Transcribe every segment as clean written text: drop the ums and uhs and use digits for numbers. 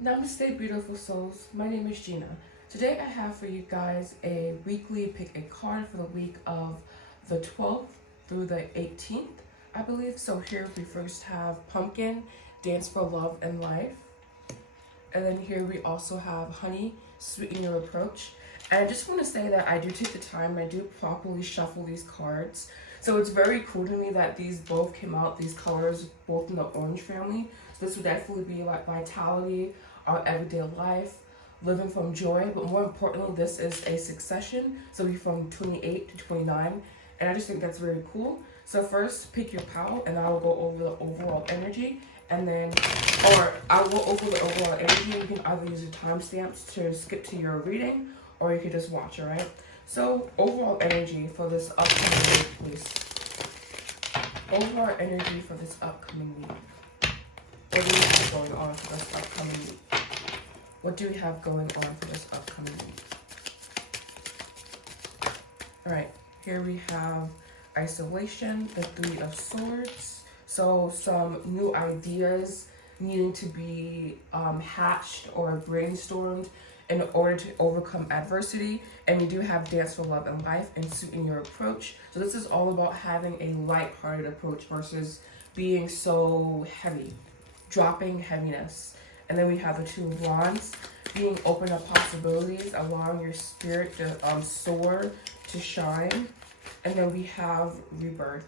Namaste, beautiful souls. My name is Gina. Today I have for you guys a weekly pick a card for the week of the 12th through the 18th, I believe. So here we first have Pumpkin, Dance for Love and Life. And then here we also have Honey, Sweeten Your Approach. And I just want to say that I do take the time, I do properly shuffle these cards. So it's very cool to me that these both came out, these colors, both in the orange family. So this would definitely be like vitality, our everyday life, living from joy. But more importantly, this is a succession. So we from 28 to 29. And I just think that's very cool. So first, pick your pile, and I will go over the overall energy. And then, or I'll go over the overall energy. You can either use the timestamps to skip to your reading, or you could just watch, alright? So, overall energy for this upcoming week, please. Overall energy for this upcoming week. What do we have going on for this upcoming week? What do we have going on for this upcoming week? Alright, here we have isolation, the Three of Swords. So some new ideas needing to be hatched or brainstormed in order to overcome adversity. And we do have Dance for Love and Life and Suiting Your Approach. So this is all about having a light-hearted approach versus being so heavy, dropping heaviness. And then we have the Two of Wands, being open to possibilities, allowing your spirit to soar, to shine. And then we have Rebirth.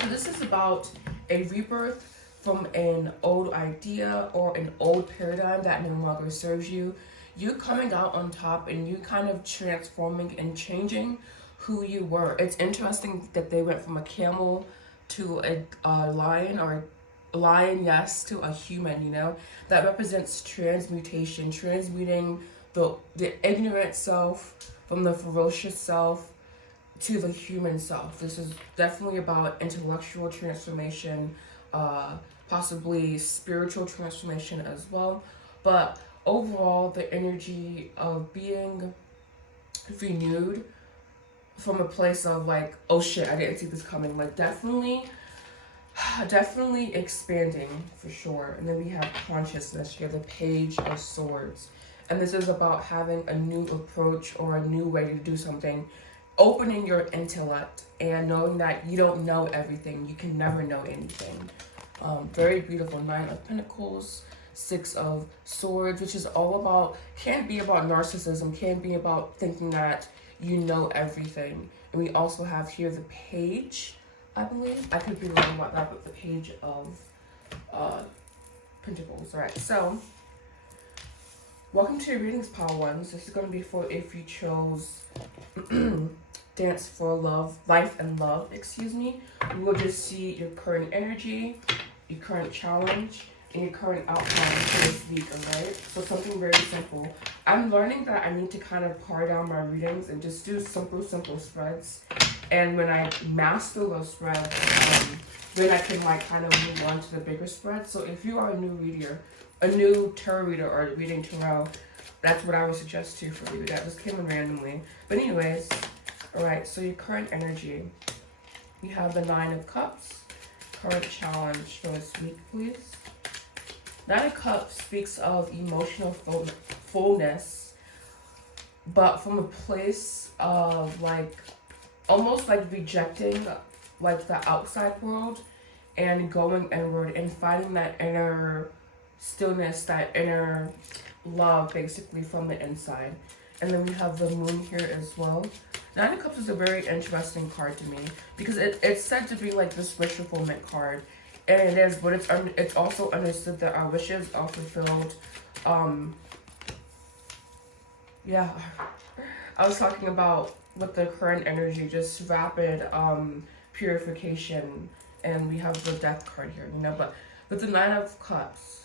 So this is about a rebirth from an old idea or an old paradigm that no longer serves you. You coming out on top and you kind of transforming and changing who you were. It's interesting that they went from a camel to a lion, or a lion, yes, to a human, you know. That represents transmutation, transmuting the ignorant self from the ferocious self to the human self. This is definitely about intellectual transformation, possibly spiritual transformation as well. But overall, the energy of being renewed from a place of like, oh shit, I didn't see this coming. Like definitely expanding for sure. And then we have consciousness here, the Page of Swords. And this is about having a new approach or a new way to do something. Opening your intellect and knowing that you don't know everything. You can never know anything. Very beautiful. Nine of Pentacles, Six of Swords, which is all about, can be about narcissism, can be about thinking that you know everything. And we also have here the Page, I believe. I could be wrong about that, but the Page of Pentacles. All right, so welcome to your readings, Pile Ones. This is going to be for if you chose Dance for Love, Life and Love, excuse me. We will just see your current energy, your current challenge, and your current outcome for this week, alright? So something very simple. I'm learning that I need to kind of pare down my readings and just do simple spreads. And when I master those spreads, then I can like kind of move on to the bigger spreads. So if you are a new reader, a new tarot reader or reading tarot, that's what I would suggest to for you. That just came in randomly. But anyways, alright, so your current energy. You have the Nine of Cups. Current challenge for this week, please. Nine of Cups speaks of emotional fullness, but from a place of like, almost like rejecting like the outside world and going inward and finding that inner stillness, that inner love basically from the inside. And then we have the Moon here as well. Nine of Cups is a very interesting card to me because it's said to be like this wish fulfillment card, and it is, but it's also understood that our wishes are fulfilled. Yeah, I was talking about with the current energy, just rapid purification, and we have the Death card here, you know. But with the Nine of Cups,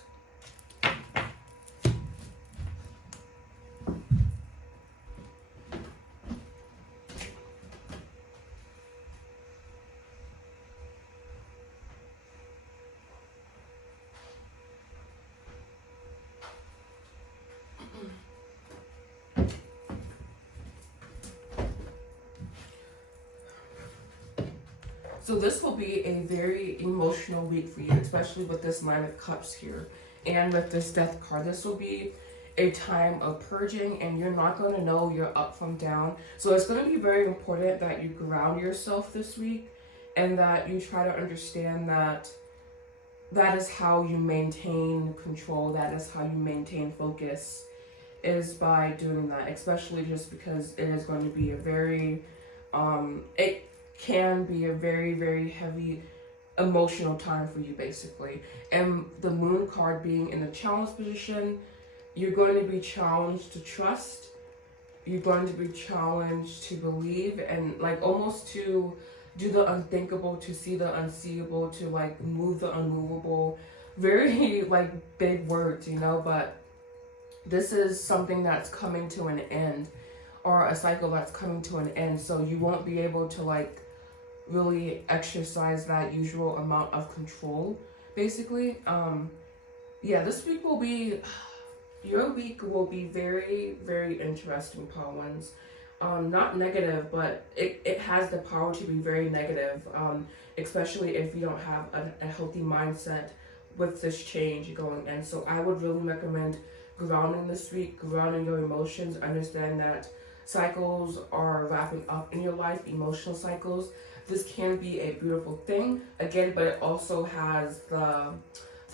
so this will be a very emotional week for you, especially with this Nine of Cups here. And with this death card, this will be a time of purging, and you're not going to know your up from down. So it's going to be very important that you ground yourself this week, and that you try to understand that that is how you maintain control, that is how you maintain focus, is by doing that, especially just because it is going to be a very it can be a very, very heavy emotional time for you, basically. And the moon card being in the challenge position, you're going to be challenged to trust, you're going to be challenged to believe, and like almost to do the unthinkable, to see the unseeable, to like move the unmovable. Very like big words, you know, but this is something that's coming to an end, or a cycle that's coming to an end. So you won't be able to like really exercise that usual amount of control, basically. Yeah, this week will be, your week will be very, very interesting, Powans. Not negative, but it has the power to be very negative, especially if you don't have a healthy mindset with this change going in. So I would really recommend grounding this week, grounding your emotions. Understand that cycles are wrapping up in your life, emotional cycles. This can be a beautiful thing, again, but it also has the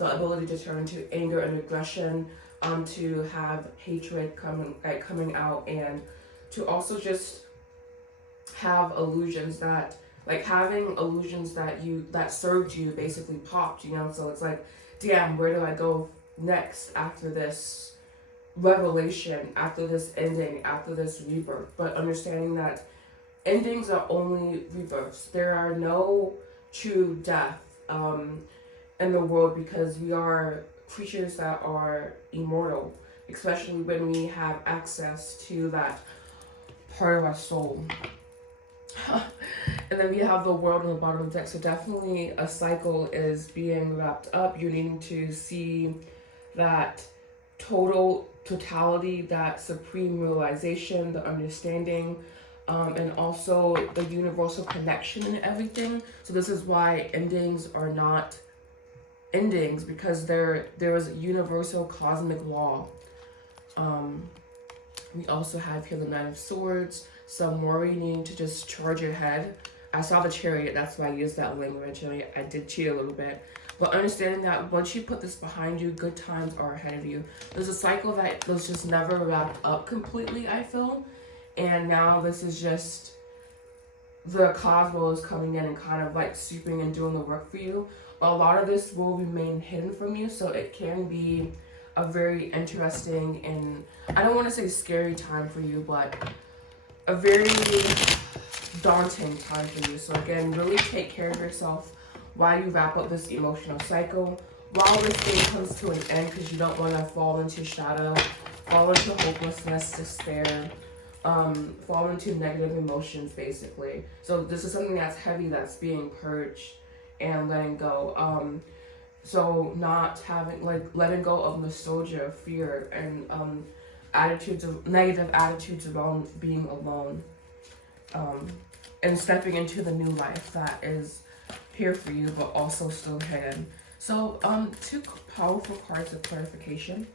ability to turn into anger and aggression, to have hatred coming out, and to also just have illusions that, like having illusions that served you basically popped, you know. So it's like, damn, where do I go next after this revelation, after this ending, after this rebirth? But understanding that endings are only rebirths. There are no true death in the world, because we are creatures that are immortal, especially when we have access to that part of our soul. And then we have the world on the bottom of the deck. So definitely a cycle is being wrapped up. You need to see that totality, that supreme realization, the understanding, and also the universal connection and everything. So this is why endings are not endings, because there is a universal cosmic law. We also have here the Nine of Swords, some worry needing to just charge your head. I saw the Chariot, that's why I used that language, and I did cheat a little bit. But understanding that once you put this behind you, good times are ahead of you. There's a cycle that was just never wrapped up completely, I feel. And now this is just the cosmos coming in and kind of like sweeping and doing the work for you. But a lot of this will remain hidden from you, so it can be a very interesting and, I don't want to say scary time for you, but a very daunting time for you. So again, really take care of yourself while you wrap up this emotional cycle, while this thing comes to an end, because you don't want to fall into shadow, fall into hopelessness, despair, fall into negative emotions, basically. So this is something that's heavy, that's being purged and letting go. So not having, like, letting go of nostalgia, fear, and negative attitudes around being alone, and stepping into the new life that is here for you, but also still hidden. So, two powerful cards of clarification.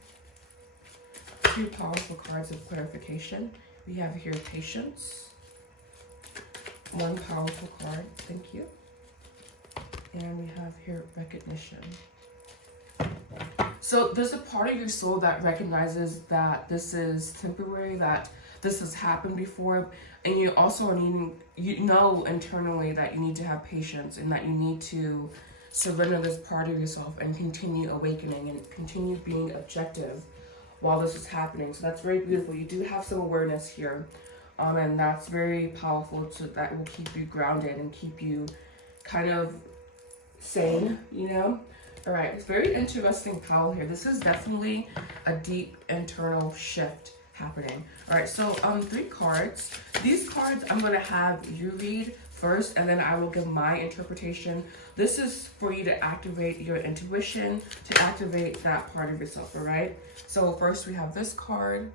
Two powerful cards of clarification. We have here patience. One powerful card, thank you. And we have here recognition. So there's a part of your soul that recognizes that this is temporary, that this has happened before, and you also are needing, you know internally that you need to have patience, and that you need to surrender this part of yourself and continue awakening and continue being objective while this is happening. So that's very beautiful. You do have some awareness here, and that's very powerful. So that will keep you grounded and keep you kind of sane, you know. All right, it's very interesting power here. This is definitely a deep internal shift happening. All right, so 3 cards. These cards I'm going to have you read first, and then I will give my interpretation. This is for you to activate your intuition, to activate that part of yourself, all right? So first we have this card.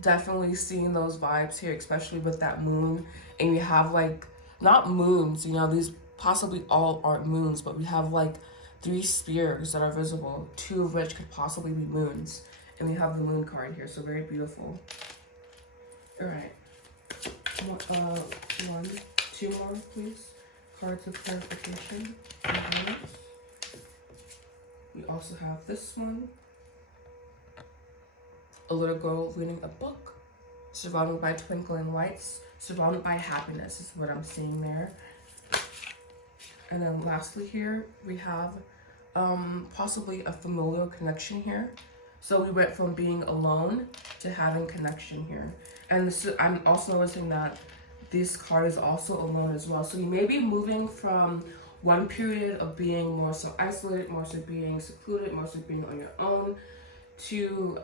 Definitely seeing those vibes here, especially with that moon. And we have, like, not moons, you know, these possibly all aren't moons, but we have, like, 3 spheres that are visible, 2 of which could possibly be moons. And we have the moon card here, so very beautiful. Alright. 1, 2 more, please. Cards of clarification. We also have this one. A little girl reading a book, surrounded by twinkling lights, surrounded by happiness is what I'm seeing there. And then lastly here, we have possibly a familial connection here. So we went from being alone to having connection here. And this is, I'm also noticing that this card is also alone as well. So you may be moving from one period of being more so isolated, more so being secluded, more so being on your own, to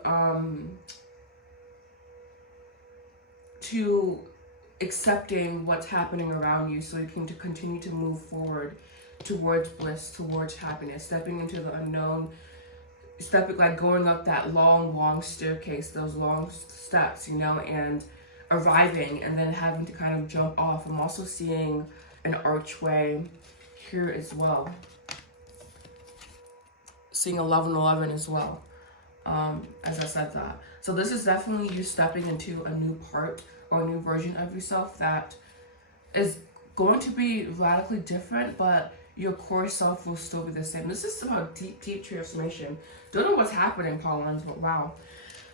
accepting what's happening around you, so you can continue to move forward towards bliss, towards happiness, stepping into the unknown, like going up that long staircase, those long steps, you know, and arriving and then having to kind of jump off. I'm also seeing an archway here as well. Seeing 1111 as well, as I said that. So this is definitely you stepping into a new part or a new version of yourself that is going to be radically different, but your core self will still be the same. This is about deep transformation. Don't know what's happening, Paulins, but wow.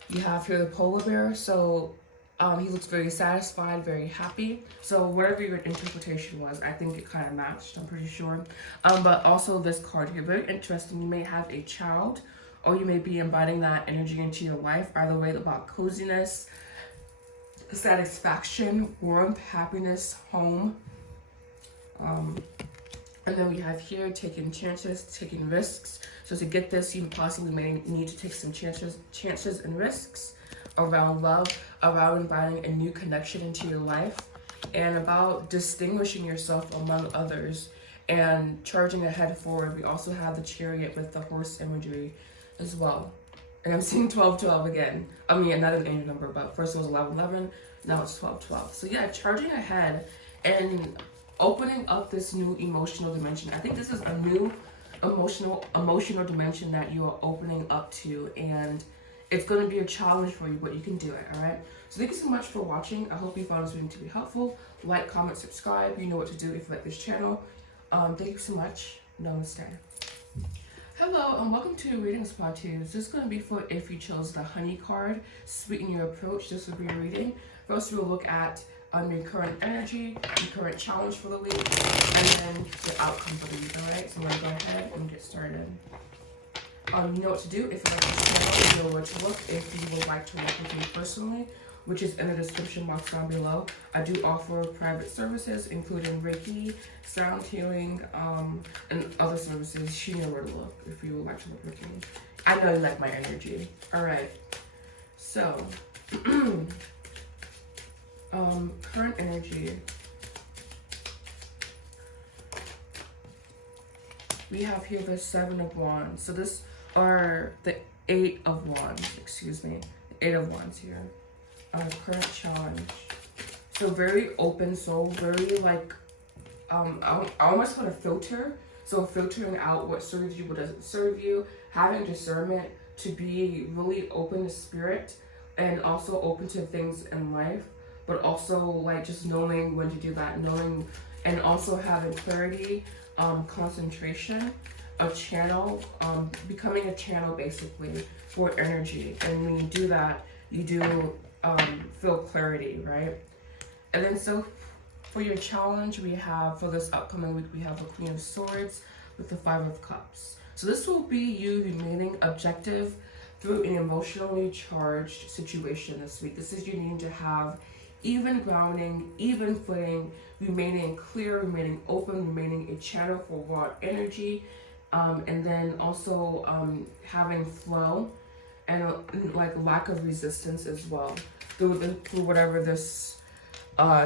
You have here the polar bear, so he looks very satisfied, very happy. So whatever your interpretation was, I think it kind of matched, I'm pretty sure. But also this card here, very interesting. You may have a child, or you may be inviting that energy into your life. Either way, about coziness, satisfaction, warmth, happiness, home. And then we have here taking chances, taking risks. So to get this, you possibly may need to take some chances and risks around love, around inviting a new connection into your life, and about distinguishing yourself among others and charging ahead forward. We also have the chariot with the horse imagery as well. And I'm seeing 1212 again. I mean, not an angel number, but first it was 1111, now it's 1212. So yeah, charging ahead and opening up this new emotional dimension. I think this is a new emotional dimension that you are opening up to, and it's going to be a challenge for you, but you can do it. All right, so thank you so much for watching. I hope you found this video to be helpful. Like, comment, subscribe. You know what to do if you like this channel. Thank you so much. Namaste. Hello and welcome to Readings Part 2. This is going to be for if you chose the honey card, sweeten your approach. This will be a reading. First we will look at your current energy, your current challenge for the week, and then the outcome for the week. Alright, so I'm going to go ahead and get started. You know what to do if you like this channel, you know where to look if you would like to work with me personally, which is in the description box down below. I do offer private services, including Reiki, sound healing, and other services. You know where to look if you would like to work with me. I know you like my energy. Alright, so current energy. We have here the 7 of Wands. So this are the 8 of Wands, excuse me. The 8 of Wands here. Current challenge. So very open soul, very like, I almost want to filter. So filtering out what serves you, what doesn't serve you. Having discernment to be really open to spirit and also open to things in life. But also like just knowing when to do that, knowing, and also having clarity, concentration, a channel, becoming a channel basically for energy. And when you do that, you do feel clarity, right? And then so for your challenge, we have, for this upcoming week, we have the Queen of Swords with the 5 of Cups. So this will be you remaining objective through an emotionally charged situation this week. This is you needing to have even grounding, even footing, remaining clear, remaining open, remaining a channel for raw energy, and then also having flow and like lack of resistance as well through whatever this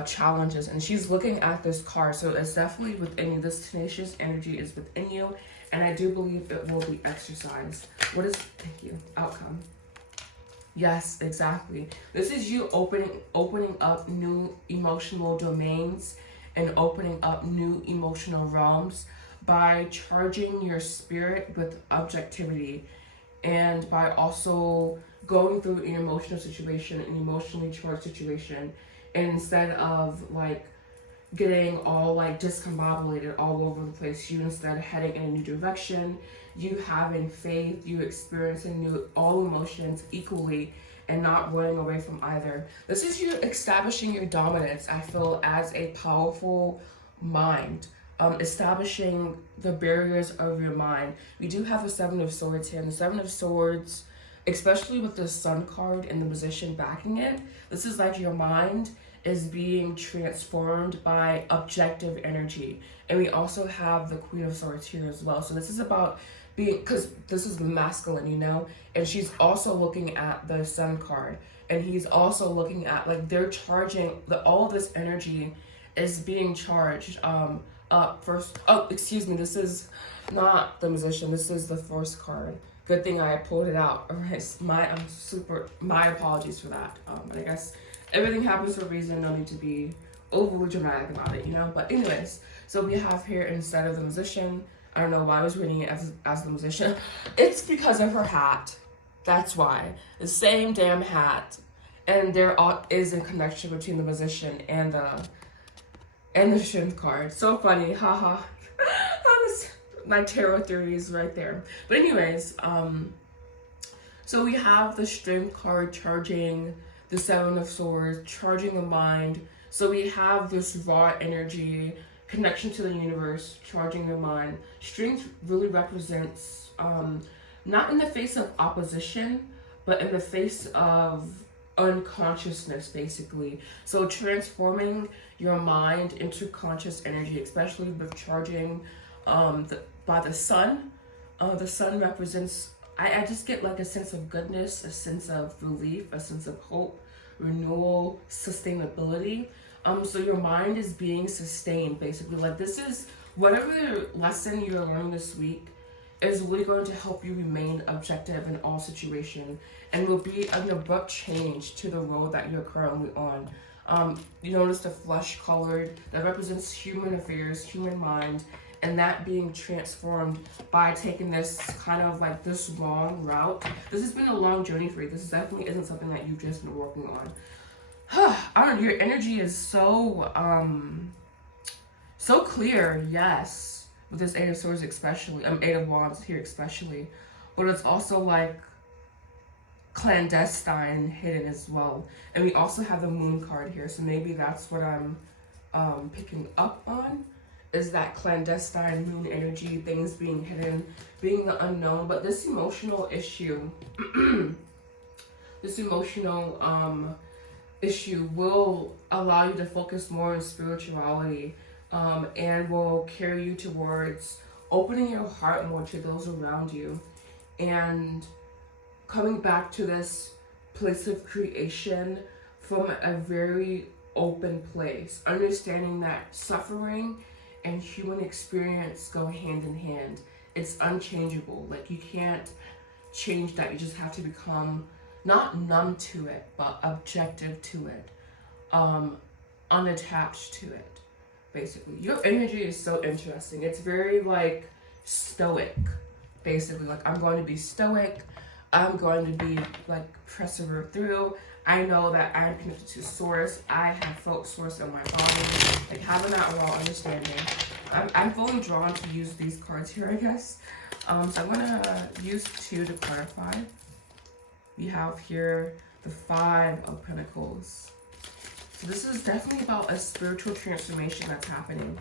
challenge is. And she's looking at this card, so it's definitely within you. This tenacious energy is within you, and I do believe it will be exercised. What is, thank you, outcome? Yes, exactly. This is you opening up new emotional domains and opening up new emotional realms by charging your spirit with objectivity, and by also going through an emotional situation, an emotionally charged situation, and instead of like getting all like discombobulated all over the place, you instead heading in a new direction, you having faith, you experiencing all emotions equally and not running away from either. This is you establishing your dominance, I feel, as a powerful mind. Establishing the barriers of your mind. We do have the Seven of Swords here, and the Seven of Swords, especially with the Sun card and the position backing it, this is like your mind is being transformed by objective energy. And we also have the Queen of Swords here as well. So this is about being, because this is the masculine, you know, and she's also looking at the Sun card, and he's also looking at, like, they're charging, all of this energy is being charged up first. Oh, excuse me, this is not the Magician, this is the Force card. Good thing I pulled it out. All right, my apologies for that. I guess everything happens for a reason, no need to be overly dramatic about it, you know. But anyways, so we have here, instead of the Magician, I don't know why I was reading it as the Magician. It's because of her hat. That's why. The same damn hat. And there is a connection between the Magician and the Strength card. So funny, haha. My tarot theories right there. But anyways, so we have the Strength card charging the Seven of Swords, charging the mind. So we have this raw energy, connection to the universe, charging the mind. Strength really represents, not in the face of opposition, but in the face of unconsciousness, basically. So transforming your mind into conscious energy, especially with charging by the sun. The sun represents, I just get like a sense of goodness, a sense of relief, a sense of hope, renewal, sustainability. So your mind is being sustained, basically. Like, this is, whatever lesson you're learning this week is really going to help you remain objective in all situations, and will be an abrupt change to the road that you're currently on. You notice the flesh colored, that represents human affairs, human mind, and that being transformed by taking this kind of like this long route. This has been a long journey for you. This definitely isn't something that you've just been working on. I don't know, your energy is so clear, yes, with this Eight of Swords especially, Eight of Wands here especially, but it's also like clandestine, hidden as well. And we also have the Moon card here, so maybe that's what I'm picking up on, is that clandestine moon energy, things being hidden, being the unknown. But this emotional issue, issue will allow you to focus more on spirituality, and will carry you towards opening your heart more to those around you, and coming back to this place of creation from a very open place, understanding that suffering and human experience go hand in hand. It's unchangeable. Like, you can't change that. You just have to become not numb to it, but objective to it, unattached to it, basically. Your energy is so interesting. It's very like stoic, basically. Like, I'm going to be stoic. I'm going to be like persevere through. I know that I'm connected to source. I have felt source in my body. Like, having that raw understanding. I'm fully drawn to use these cards here, I guess. So I'm gonna use two to clarify. We have here the Five of Pentacles. So this is definitely about a spiritual transformation that's happening,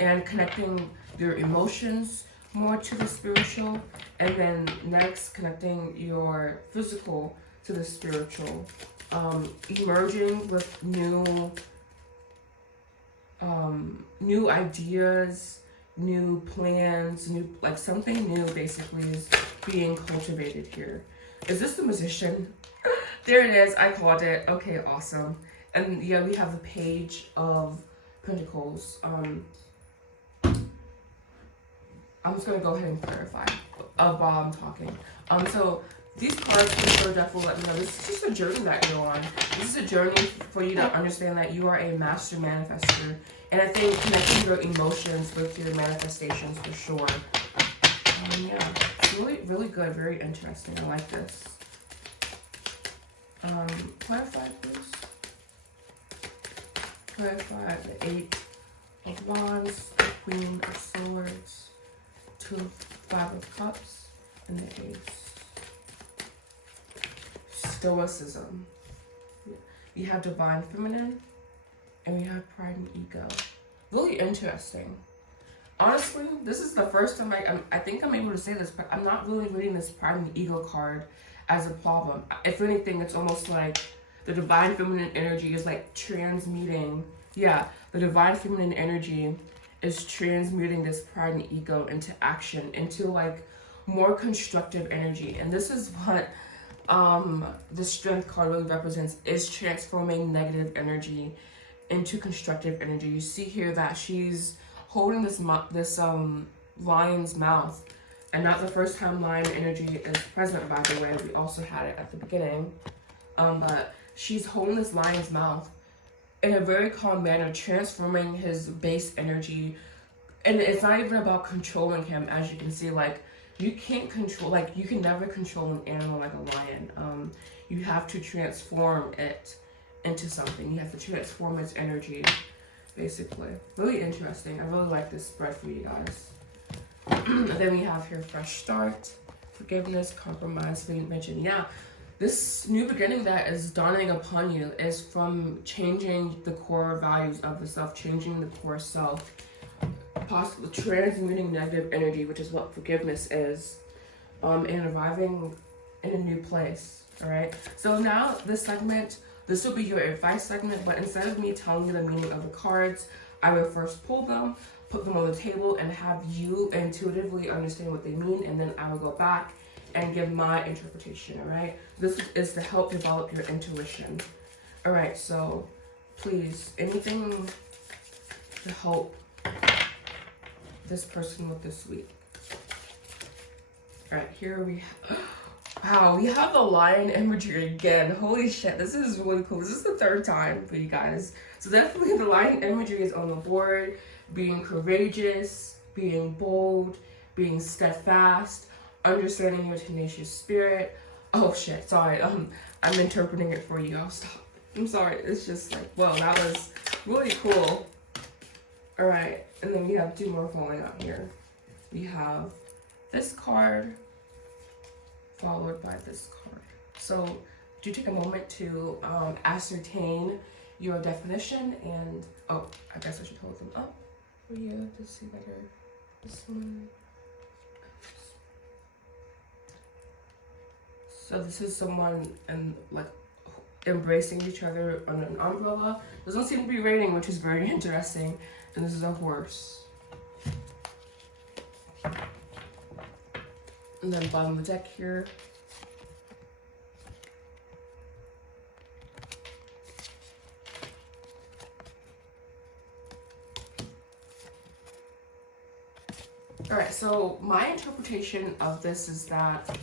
and connecting your emotions more to the spiritual, and then next connecting your physical to the spiritual, emerging with new ideas, new plans, like something new basically is being cultivated here. Is this the Magician? There it is, I called it. Okay, awesome. And yeah, we have the Page of Pentacles. I'm just gonna go ahead and clarify while I'm talking. So these cards for definitely let me know this is just a journey that you're on. This is a journey for you to understand that you are a master manifester. And I think connecting your emotions with your manifestations for sure. Yeah, it's really, really good. Very interesting. I like this. Clarify, please. Clarify the 8 of Wands, the Queen of Swords, 2 of 5 of Cups, and the Ace. Stoicism. You have Divine Feminine, and we have Pride and Ego. Really interesting. Honestly, this is the first time I think I'm able to say this, but I'm not really reading this Pride and Ego card as a problem. If anything, it's almost like the Divine Feminine energy is like transmuting. Yeah, the Divine Feminine energy is transmuting this Pride and Ego into action, into like more constructive energy. And this is what the Strength card really represents, is transforming negative energy into constructive energy. You see here that she's holding this lion's mouth, and not the first time lion energy is present, by the way. We also had it at the beginning, but she's holding this lion's mouth in a very calm manner, transforming his base energy. And it's not even about controlling him, as you can see. Like, you can't control, like, you can never control an animal like a lion. You have to transform it into something. You have to transform its energy, basically. Really interesting. I really like this spread for you guys. And then we have here fresh start, forgiveness, compromise, mention. Yeah, this new beginning that is dawning upon you is from changing the core values of the self, changing the core self, possibly transmuting negative energy, which is what forgiveness is, and arriving in a new place. All right. So now this segment, this will be your advice segment, but instead of me telling you the meaning of the cards, I will first pull them, put them on the table, and have you intuitively understand what they mean, and then I will go back and give my interpretation, all right? This is to help develop your intuition. All right, so please, anything to help this person with this week. All right, here we wow, we have the lion imagery again. Holy shit, this is really cool. This is the third time for you guys. So definitely the lion imagery is on the board. Being courageous, being bold, being steadfast, understanding your tenacious spirit. Oh shit, sorry, I'm interpreting it for you. I'll stop. I'm sorry, it's just like, whoa, that was really cool. All right, and then we have 2 more falling out here. We have this card, followed by this card. So do take a moment to ascertain your definition, and oh, I guess I should hold them up for you to see better. This one. So this is someone like embracing each other on an umbrella. Doesn't seem to be raining, which is very interesting. And this is a horse. And then bottom of the deck here. Alright, so my interpretation of this is that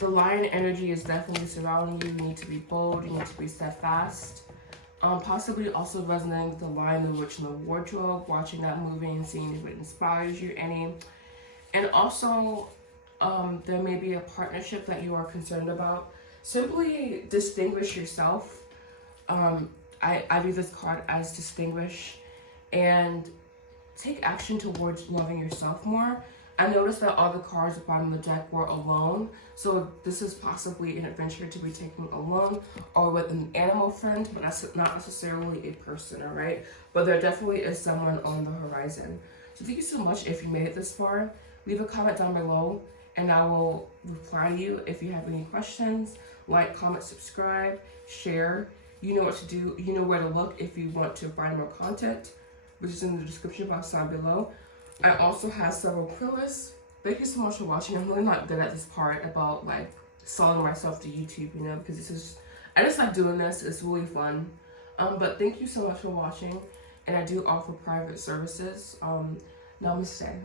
the lion energy is definitely surrounding you. You need to be bold, you need to be steadfast. Possibly also resonating with the Lion, the Witch, and the Wardrobe, watching that movie and seeing if it inspires you any. And also, there may be a partnership that you are concerned about. Simply distinguish yourself. I view this card as distinguish, and take action towards loving yourself more. I noticed that all the cards at the bottom of the deck were alone, so this is possibly an adventure to be taken alone or with an animal friend, but that's not necessarily a person, all right? But there definitely is someone on the horizon. So thank you so much if you made it this far. Leave a comment down below, and I will reply to you if you have any questions. Like, comment, subscribe, share. You know what to do. You know where to look if you want to find more content, which is in the description box down below. I also have several playlists. Thank you so much for watching. I'm really not good at this part about like selling myself to YouTube, you know, because this is, I just like doing this. It's really fun. But thank you so much for watching. And I do offer private services. Namaste.